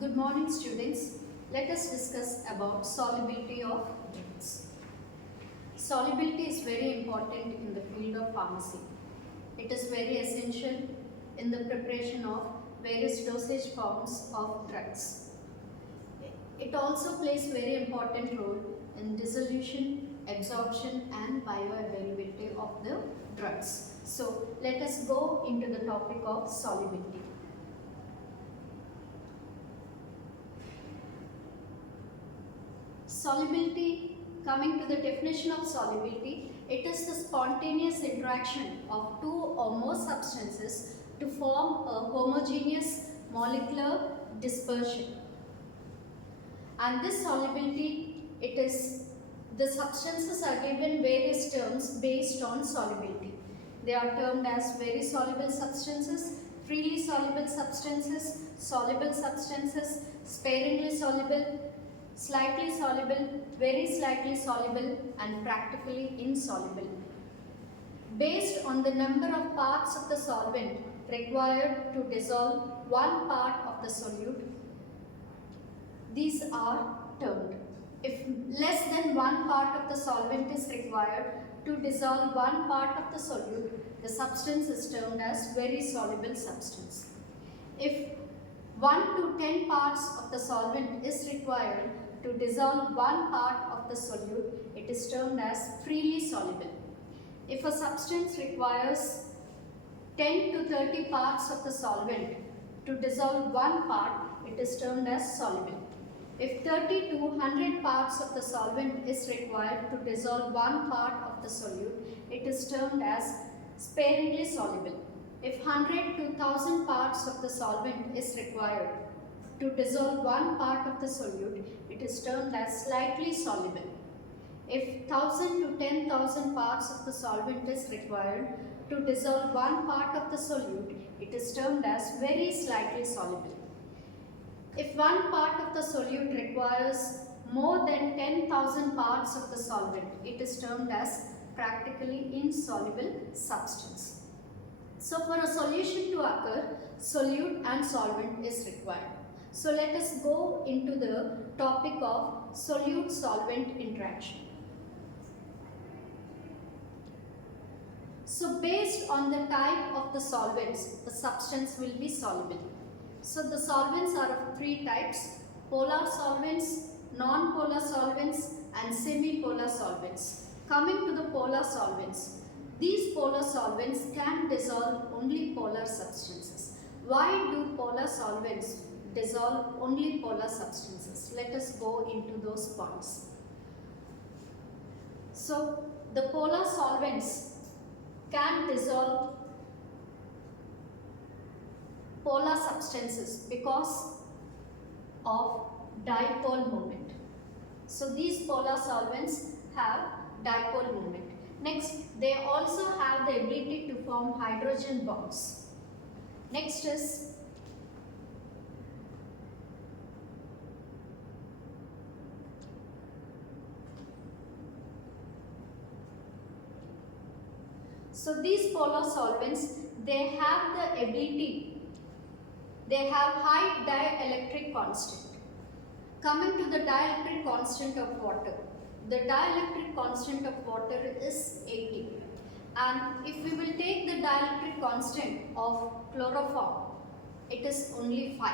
Good morning, students. Let us discuss about solubility of drugs. Solubility is very important in the field of pharmacy. It is very essential in the preparation of various dosage forms of drugs. It also plays very important role in dissolution, absorption and bioavailability of the drugs. So let us go into the topic of solubility. Solubility, coming to the definition of solubility, it is the spontaneous interaction of two or more substances to form a homogeneous molecular dispersion. And this solubility, the substances are given various terms based on solubility. They are termed as very soluble substances, freely soluble substances, sparingly soluble, slightly soluble, very slightly soluble and practically insoluble. Based on the number of parts of the solvent required to dissolve one part of the solute, these are termed. If less than one part of the solvent is required to dissolve one part of the solute, the substance is termed as very soluble substance. If 1 to 10 parts of the solvent is required to dissolve one part of the solute, it is termed as freely soluble. If a substance requires 10 to 30 parts of the solvent to dissolve one part, it is termed as soluble. If 30 to 100 parts of the solvent is required to dissolve one part of the solute, it is termed as sparingly soluble. If 100 to 1000 parts of the solvent is required to dissolve one part of the solute, it is termed as slightly soluble. If 1000 to 10,000 parts of the solvent is required to dissolve one part of the solute, it is termed as very slightly soluble. If one part of the solute requires more than 10,000 parts of the solvent, it is termed as practically insoluble substance. So for a solution to occur, solute and solvent is required. So let us go into the topic of solute-solvent interaction. So based on the type of the solvents, the substance will be soluble. So the solvents are of three types: polar solvents, non-polar solvents and semi-polar solvents. Coming to the polar solvents, these polar solvents can dissolve only polar substances. Why do polar solvents dissolve only polar substances? Let us go into those points. So the polar solvents can dissolve polar substances because of dipole moment. So these polar solvents have dipole moment. Next, they also have the ability to form hydrogen bonds. Next is so these polar solvents, they have the ability, they have high dielectric constant. Coming to the dielectric constant of water, the dielectric constant of water is 80. And if we will take the dielectric constant of chloroform, it is only 5.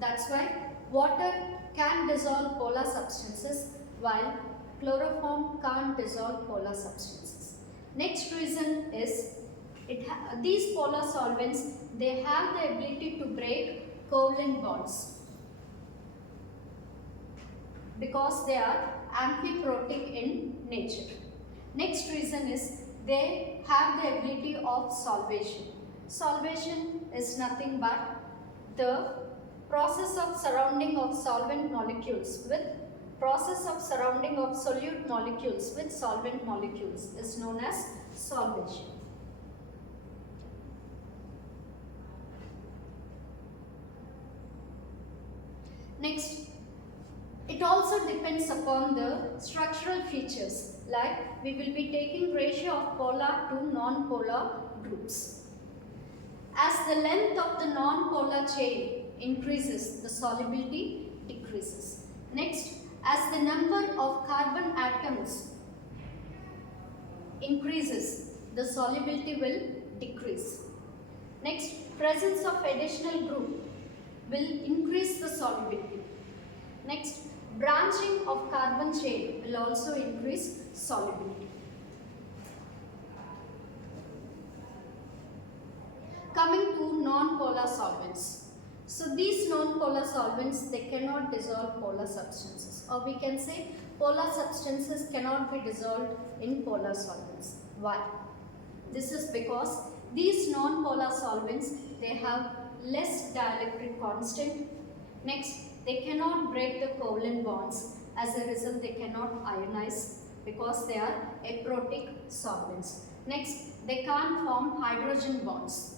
That's why water can dissolve polar substances while chloroform can't dissolve polar substances. Next reason is these polar solvents, they have the ability to break covalent bonds because they are amphiprotic in nature. Next reason is they have the ability of solvation. Solvation is nothing but the process of surrounding of solvent molecules with process of surrounding of solute molecules with solvent molecules is known as solvation. Next, it also depends upon the structural features, like we will be taking ratio of polar to non-polar groups. As the length of the non-polar chain increases, the solubility decreases. Next, as the number of carbon atoms increases, the solubility will decrease. Next, presence of additional group will increase the solubility. Next, branching of carbon chain will also increase solubility. Coming to non-polar solvents. So these non-polar solvents, they cannot dissolve polar substances, or we can say polar substances cannot be dissolved in polar solvents. Why? This is because these non-polar solvents, they have less dielectric constant. Next, they cannot break the covalent bonds. As a result, they cannot ionize because they are aprotic solvents. Next, they can't form hydrogen bonds.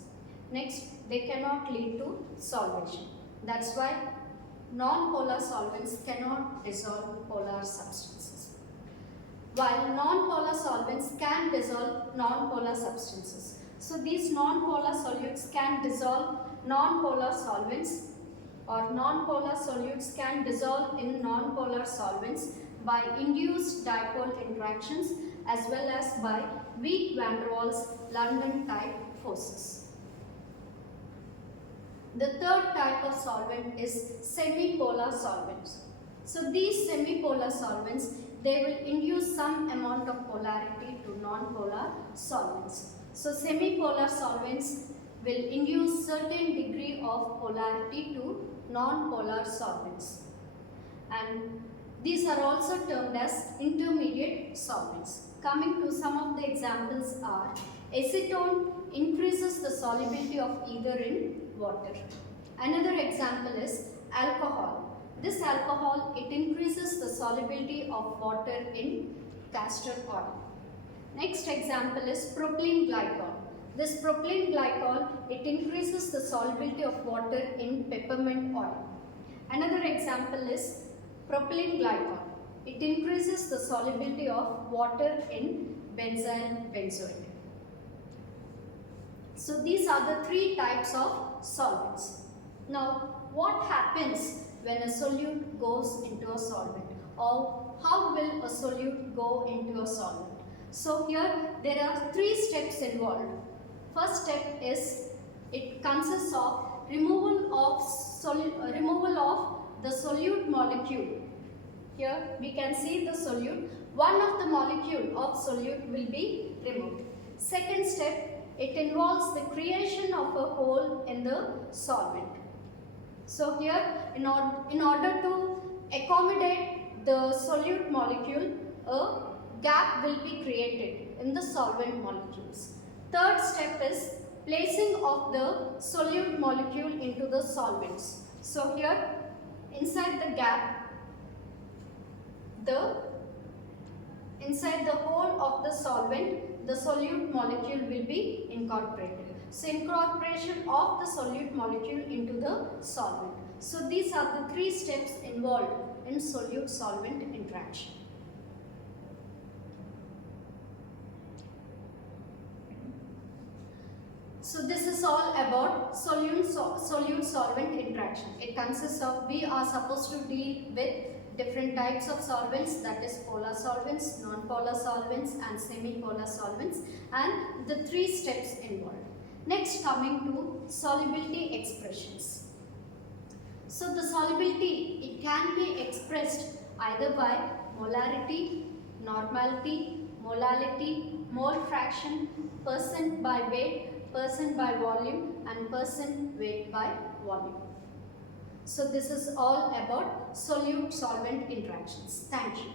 Next, they cannot lead to solvation. That's why non-polar solvents cannot dissolve polar substances, while non-polar solvents can dissolve non-polar substances. So these non-polar solutes can dissolve non-polar solvents, or non-polar solutes can dissolve in non-polar solvents by induced dipole interactions as well as by weak van der Waals London type forces. The third type of solvent is semi-polar solvents. So these semi-polar solvents, they will induce some amount of polarity to non-polar solvents. So semi-polar solvents will induce certain degree of polarity to non-polar solvents. And these are also termed as intermediate solvents. Coming to some of the examples are, acetone increases the solubility of ether in water. Another example is alcohol. This alcohol, it increases the solubility of water in castor oil. Next example is propylene glycol. This propylene glycol, it increases the solubility of water in peppermint oil. Another example is propylene glycol. It increases the solubility of water in benzyl benzoate. So these are the three types of solvents. Now, what happens when a solute goes into a solvent, or how will a solute go into a solvent? So here there are three steps involved. First step is, it consists of removal of the solute molecule. Here we can see the solute. One of the molecule of solute will be removed. Second step, it involves the creation of a hole in the solvent. So here, in order to accommodate the solute molecule, a gap will be created in the solvent molecules. Third step is placing of the solute molecule into the solvents. So here, inside the gap, inside the hole of the solvent, the solute molecule will be incorporated. So incorporation of the solute molecule into the solvent. So these are the three steps involved in solute-solvent interaction. So this is all about solute-solvent interaction. It consists of, we are supposed to deal with different types of solvents, that is polar solvents, non-polar solvents and semi-polar solvents, and the three steps involved. Next, coming to solubility expressions. So the solubility, it can be expressed either by molarity, normality, molality, mole fraction, percent by weight, percent by volume and percent weight by volume. So this is all about solute-solvent interactions. Thank you.